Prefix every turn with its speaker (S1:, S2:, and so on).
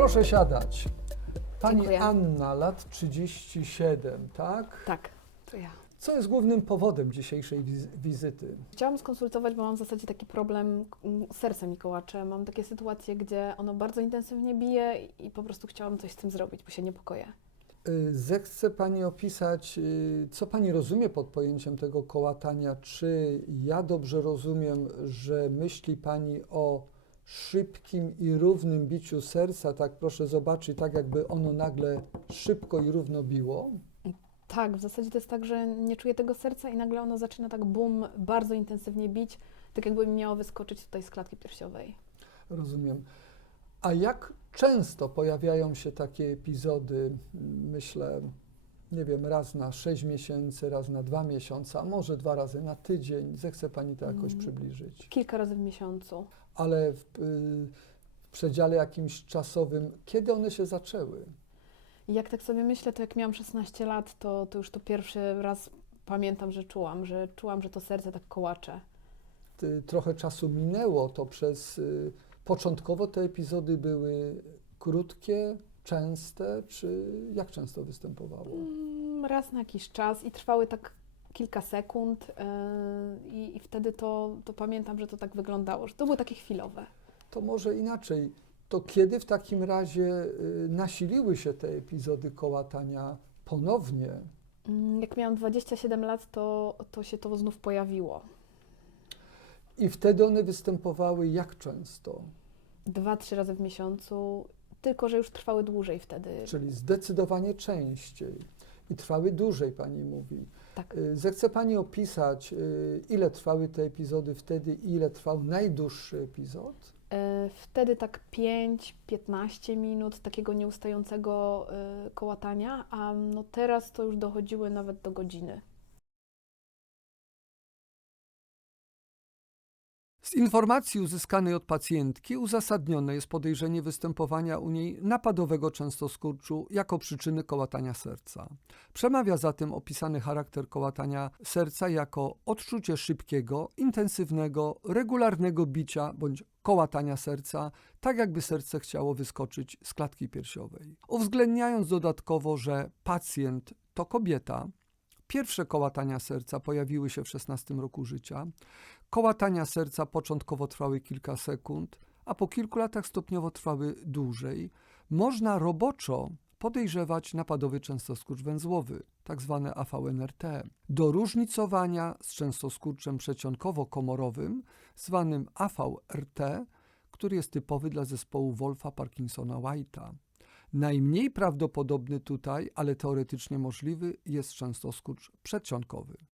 S1: Proszę siadać. Pani
S2: Dziękuję.
S1: Anna, lat 37, tak?
S2: Tak, to ja.
S1: Co jest głównym powodem dzisiejszej wizyty?
S2: Chciałam skonsultować, bo mam w zasadzie taki problem z sercem i kołacze. Mam takie sytuacje, gdzie ono bardzo intensywnie bije i po prostu chciałam coś z tym zrobić, bo się niepokoję.
S1: Zechce Pani opisać, co Pani rozumie pod pojęciem tego kołatania? Czy ja dobrze rozumiem, że myśli Pani o szybkim i równym biciu serca? Tak, proszę zobaczyć, tak jakby ono nagle szybko i równo biło.
S2: Tak, w zasadzie to jest tak, że nie czuję tego serca i nagle ono zaczyna tak bum, bardzo intensywnie bić, tak jakby mi miało wyskoczyć tutaj z klatki piersiowej.
S1: Rozumiem. A jak często pojawiają się takie epizody, myślę, nie wiem, raz na 6 miesięcy, raz na 2 miesiące, a może 2 razy na tydzień? Zechce Pani to jakoś przybliżyć.
S2: Kilka razy w miesiącu.
S1: Ale w przedziale jakimś czasowym, kiedy one się zaczęły?
S2: I jak tak sobie myślę, to jak miałam 16 lat, to już to pierwszy raz pamiętam, że czułam, że to serce tak kołacze.
S1: Trochę czasu minęło, to początkowo te epizody były krótkie, częste, czy jak często występowało?
S2: Raz na jakiś czas i trwały tak kilka sekund i wtedy to pamiętam, że to tak wyglądało, że to były takie chwilowe.
S1: To może inaczej. To kiedy w takim razie nasiliły się te epizody kołatania ponownie?
S2: Jak miałam 27 lat, to się to znów pojawiło.
S1: I wtedy one występowały jak często?
S2: 2-3 razy w miesiącu, tylko że już trwały dłużej wtedy.
S1: Czyli zdecydowanie częściej. I trwały dłużej, Pani mówi.
S2: Tak.
S1: Zechce Pani opisać, ile trwały te epizody wtedy i ile trwał najdłuższy epizod?
S2: Wtedy tak 5-15 minut takiego nieustającego kołatania, a no teraz to już dochodziły nawet do godziny.
S1: Z informacji uzyskanej od pacjentki uzasadnione jest podejrzenie występowania u niej napadowego częstoskurczu jako przyczyny kołatania serca. Przemawia zatem opisany charakter kołatania serca jako odczucie szybkiego, intensywnego, regularnego bicia bądź kołatania serca, tak jakby serce chciało wyskoczyć z klatki piersiowej. Uwzględniając dodatkowo, że pacjent to kobieta, pierwsze kołatania serca pojawiły się w 16 roku życia. Kołatania serca początkowo trwały kilka sekund, a po kilku latach stopniowo trwały dłużej. Można roboczo podejrzewać napadowy częstoskurcz węzłowy, tzw. AVNRT, do różnicowania z częstoskurczem przedsionkowo-komorowym, zwanym AVRT, który jest typowy dla zespołu Wolfa-Parkinsona-White'a. Najmniej prawdopodobny tutaj, ale teoretycznie możliwy, jest częstoskurcz przedsionkowy.